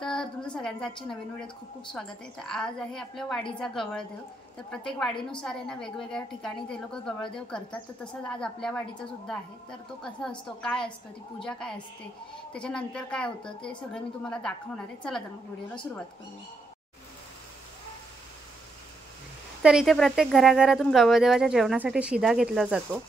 तर तुमचं सगळ्यांचं आजच्या नवीन व्हिडिओत खूप खूप स्वागत आहे। तर आज आहे आपल्या वाडीचा गवळदेव। तर प्रत्येक वाडीनुसार आहे ना वेगवेगळ्या ठिकाणी ते लोक गवळदेव करतात। तर तसंच आज आपल्या वाडीचा सुद्धा आहे। तर तो कसा असतो, काय असतं, ती पूजा काय असते, त्याच्यानंतर काय होतं ते सगळं मी तुम्हाला दाखवणार आहे। चला तर मग व्हिडिओला सुरुवात करूया। तर इथे प्रत्येक घराघरातून गवळदेवाच्या जेवणासाठी शिदा घेतला जातो।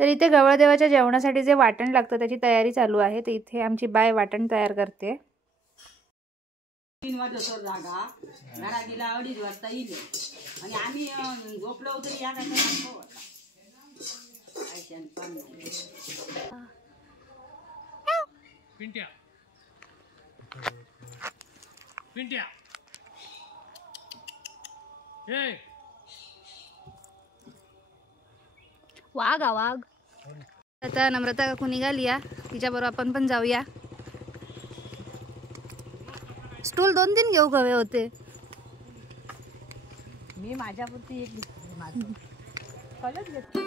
तर इथे गवळदेवाच्या जेवणासाठी जे वाटण लागतं त्याची तयारी चालू आहे। तर इथे आमची बाय वाटण तयार करते। 3 वाजता जागा घरा गेला 2:30 वाजता येईल आणि आम्ही झोपलो तरी या काय नको आयशान पाणी पिंट्या पिंट्या हे वाघ वाघ। आता नम्रता काकू निघाली या, तिच्याबरोबर आपण पण जाऊया। स्टूल 2-3 घेऊ हवे होते। मी माझ्यापुरती एक माझं कॉलेज घेतली।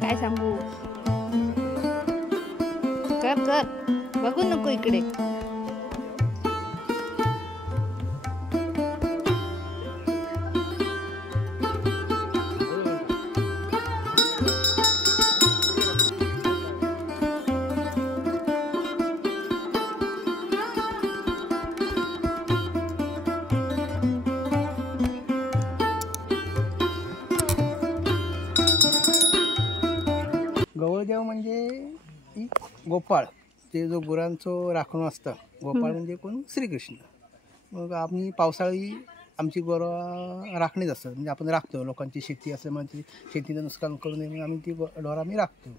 काय सांगू, कर कर बघू नको इकडे। गवळदेव म्हणजे गोपाळ, ते जो गुरांचं राखण असतं। गोपाळ म्हणजे कोण? श्रीकृष्ण। मग आम्ही पावसाळी आमची गुरं राखणीच असतात, म्हणजे आपण राखतो। लोकांची शेती असल्यामुळे ती शेतीचं नुकसान करू नये म्हणून आम्ही ती ढोरं आम्ही राखतो।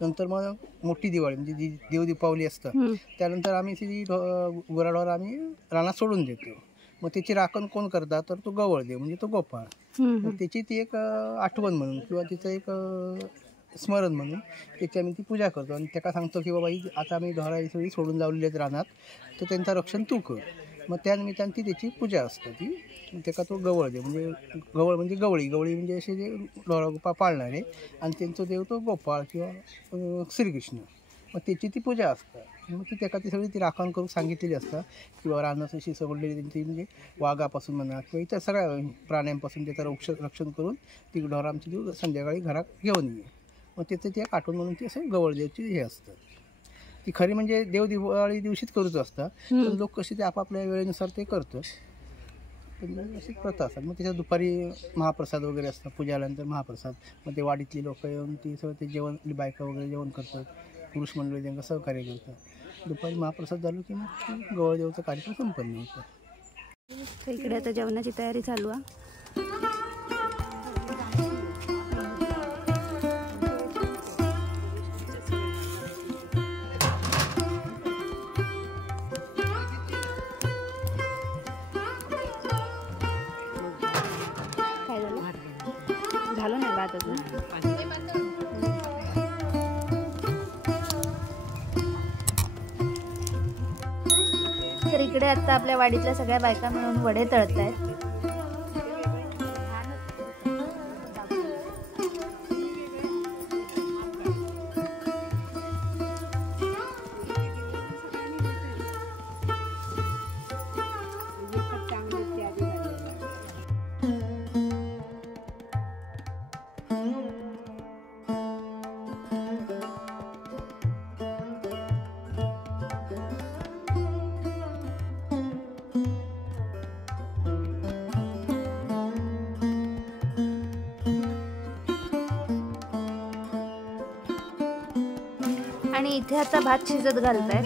नंतर मग मोठी दिवाळी म्हणजे जी देव दीपावली असतं, त्यानंतर आम्ही ती गुराढोरं आम्ही रानात सोडून देतो। मग त्याची राखण कोण करतात? तर तो गवळदेव म्हणजे तो गोपाळ। मग त्याची ती एक आठवण म्हणून किंवा तिचं एक स्मरण म्हणून त्याची आम्ही ती पूजा करतो आणि त्याला सांगतो की बाबा आता आम्ही ढोरा सगळी सोडून लावलेली आहेत रानात, तर त्यांचं रक्षण तू कर। मग त्यानिमित्ताने ती त्याची पूजा असते। ती त्याला तो गवळदेव म्हणजे गवळ म्हणजे गवळी म्हणजे असे जे ढोरा गोपा पाळणारे, आणि त्यांचं देव तो गोपाळ किंवा श्रीकृष्ण। मग त्याची ती पूजा असते। मग ती त्याला ती सगळी ती राखण करून सांगितलेली असतं किंवा रानात अशी सोडलेली त्यांची, म्हणजे वाघापासून म्हणा किंवा इतर सगळ्या प्राण्यांपासून त्याचं रक्षण करून ती ढोरा आमची ती संध्याकाळी घरात घेऊन ये। मग त्याचं ती एक आठवण म्हणून ती असं गवळदेवची हे असतं। ती खरी म्हणजे देव दिवाळी दिवशीच करत असतात, पण लोक कशी ते आपापल्या वेळेनुसार ते करतात। अशी प्रथा असतात। मग त्याच्यात दुपारी महाप्रसाद वगैरे असतात, पूजा आल्यानंतर महाप्रसाद। मग ते वाडीतली लोक येऊन ती सगळं ते जेवण, बायका वगैरे जेवण करतात, पुरुष मंडळी त्यांना सहकार्य करतात। दुपारी महाप्रसाद झालो की मग गवळदेवचा कार्यक्रम संपन्न होतो। इकडे आता जेवणाची तयारी चालू आहे। झालं नाही भात अजून। तर इकडे आता आपल्या वाडीतल्या सगळ्या बायका मिळून वडे तळतायत. आणि इथे आता भात शिजत घालतायत.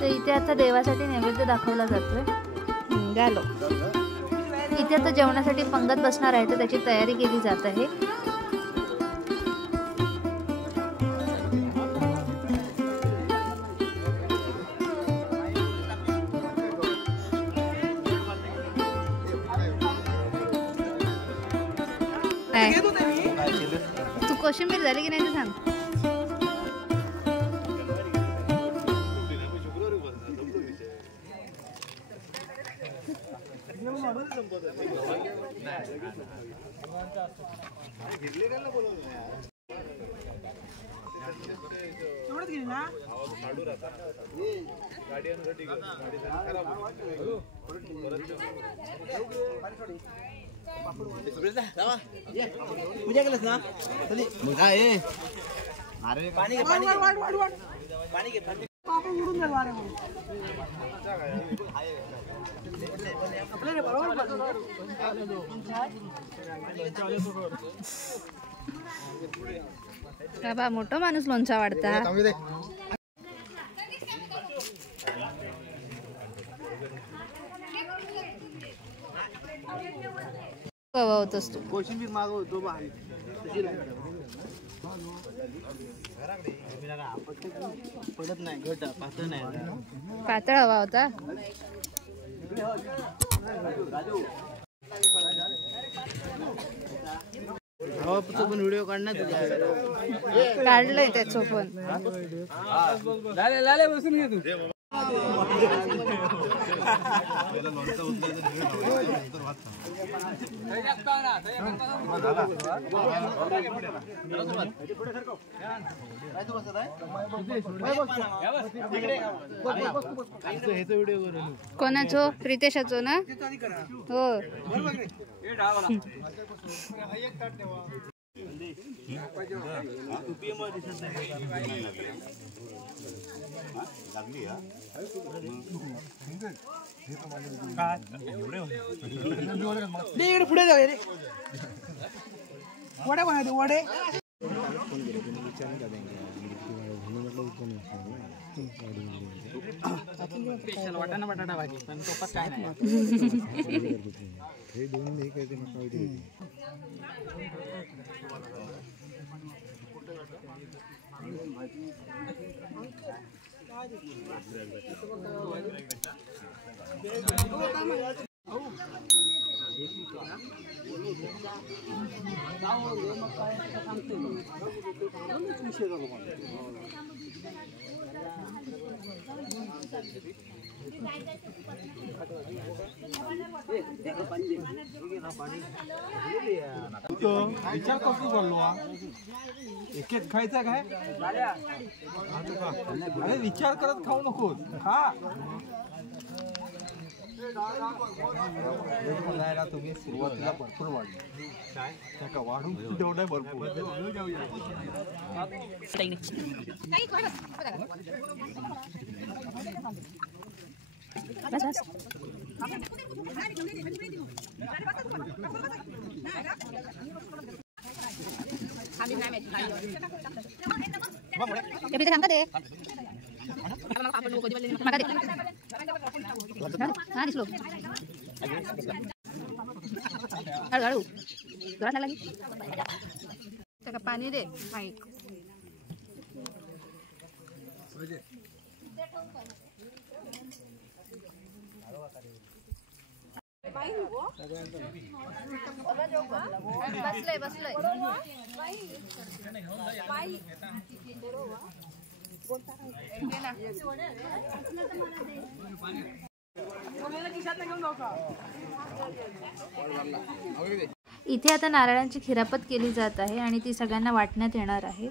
तर इथे आता देवासाठी नैवेद्य दाखवला जातोय. झालो. इथे आता जेवणासाठी पंगत बसणार आहे तर त्याची तयारी केली जात आहे. तू कोशिंबीर झाली की नाही ते सांग. पूजा केलंस ना अरे पाणी बाबा मोठा माणूस लोणचा वाढता. होतोस तू. कोशिंबीर मागवतो पडत नाही घट पातळ नाही. पातळ हवा होता. पण व्हिडिओ काढणार काढलंय त्याचं पण. बसून घे तू. कोणाचो? प्रितेशाचो ना. हो पुढे जाऊया रे. वडे बनवते वडे. वाटाणा बटाटा भाजी पण सोबत काय नाही. विचार कसं बोललो एक एक खायचा काय अरे विचार करत खाऊ नको खा. तुम्ही सुरुवातीला भरपूर वाढले त्या वाढून तेवढं भरपूर. त्याला पाणी दे माईक. बसलंय बसलंय. इथे आता नारळांची खिरापत केली जात आहे आणि ती सगळ्यांना वाटण्यात येणार आहे.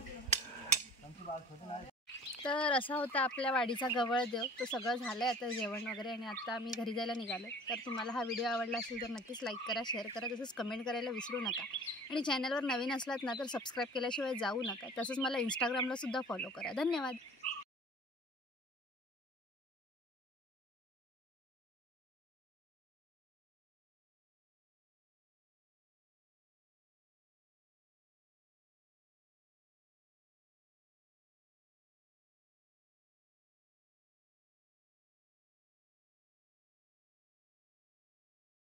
तर असा होता आपल्या वाडीचा गवळदेव. तो सगळं झालं आहे आता जेवण वगैरे आणि आता आम्ही घरी जायला निघालो. तर तुम्हाला हा व्हिडिओ आवडला असेल तर नक्कीच लाईक करा, शेअर करा, तसंच कमेंट करायला विसरू नका. आणि चॅनलवर नवीन असलात ना तर सबस्क्राईब केल्याशिवाय जाऊ नका. तसंच मला इंस्टाग्रामला सुद्धा फॉलो करा. धन्यवाद.